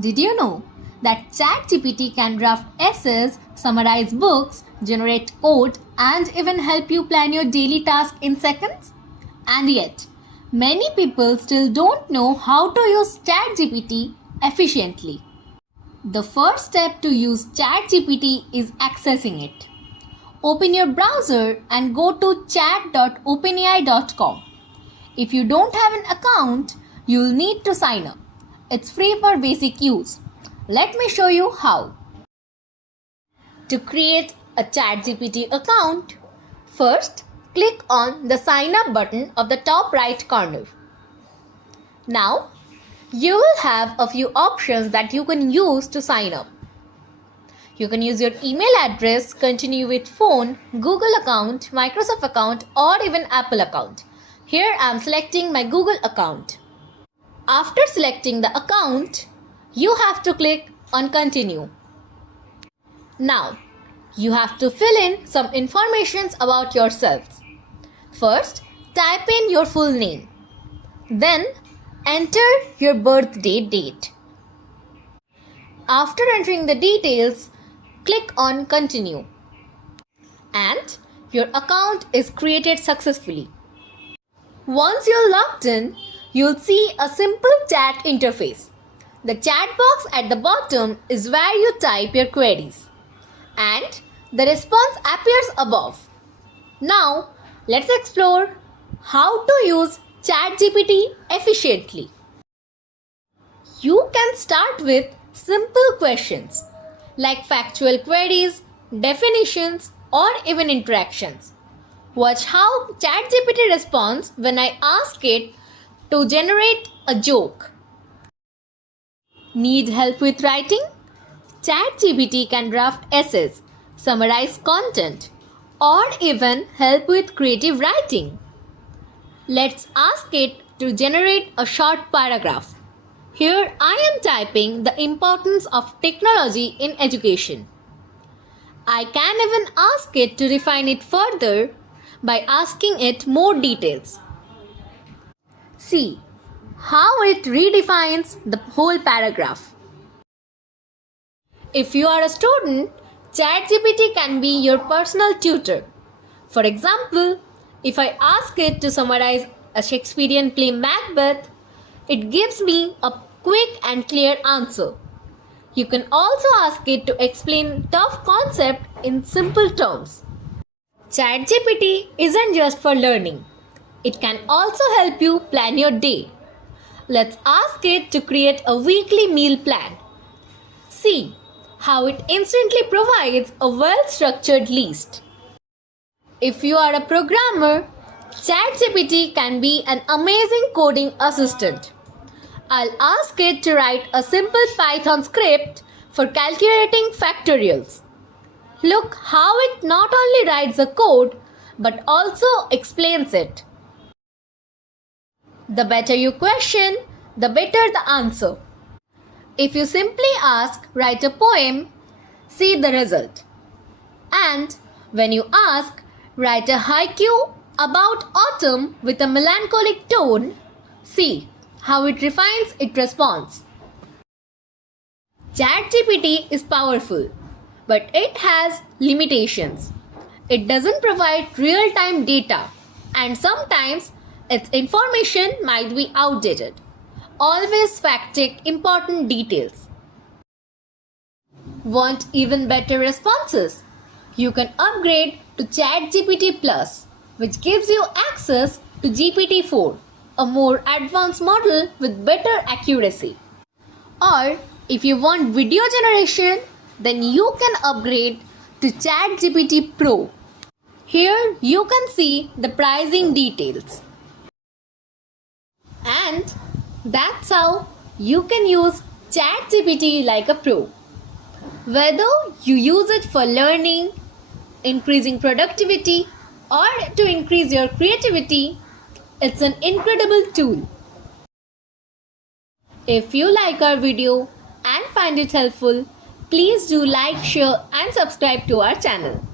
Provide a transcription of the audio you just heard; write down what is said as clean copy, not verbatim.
Did you know that ChatGPT can draft essays, summarize books, generate code, and even help you plan your daily task in seconds? And yet, many people still don't know how to use ChatGPT efficiently. The first step to use ChatGPT is accessing it. Open your browser and go to chat.openai.com. If you don't have an account, you'll need to sign up. It's free for basic use. Let me show you how. To create a ChatGPT account, first click on the sign up button of the top right corner. Now, you will have a few options that you can use to sign up. You can use your email address, continue with phone, Google account, Microsoft account, or even Apple account. Here I am selecting my Google account. After selecting the account, you have to click on continue. Now, you have to fill in some information about yourselves. First, type in your full name. Then, enter your birthday date. After entering the details, click on continue. And your account is created successfully. Once you're logged in, you'll see a simple chat interface. The chat box at the bottom is where you type your queries. And the response appears above. Now, let's explore how to use ChatGPT efficiently. You can start with simple questions like factual queries, definitions, or even interactions. Watch how ChatGPT responds when I ask it to generate a joke. Need help with writing? ChatGPT can draft essays, summarize content, or even help with creative writing. Let's ask it to generate a short paragraph. Here I am typing the importance of technology in education. I can even ask it to refine it further by asking it more details. See how it redefines the whole paragraph. If you are a student, ChatGPT can be your personal tutor. For example, if I ask it to summarize a Shakespearean play Macbeth, it gives me a quick and clear answer. You can also ask it to explain tough concepts in simple terms. ChatGPT isn't just for learning. It can also help you plan your day. Let's ask it to create a weekly meal plan. See how it instantly provides a well-structured list. If you are a programmer, ChatGPT can be an amazing coding assistant. I'll ask it to write a simple Python script for calculating factorials. Look how it not only writes the code but also explains it. The better you question, the better the answer. If you simply ask, write a poem, see the result. And when you ask, write a haiku about autumn with a melancholic tone, see how it refines its response. ChatGPT is powerful, but it has limitations. It doesn't provide real-time data, and sometimes its information might be outdated. Always fact-check important details. Want even better responses? You can upgrade to ChatGPT Plus, which gives you access to GPT-4, a more advanced model with better accuracy. Or if you want video generation, then you can upgrade to ChatGPT Pro. Here you can see the pricing details. And that's how you can use ChatGPT like a pro. Whether you use it for learning, increasing productivity, or to increase your creativity, it's an incredible tool. If you like our video and find it helpful, please do like, share and subscribe to our channel.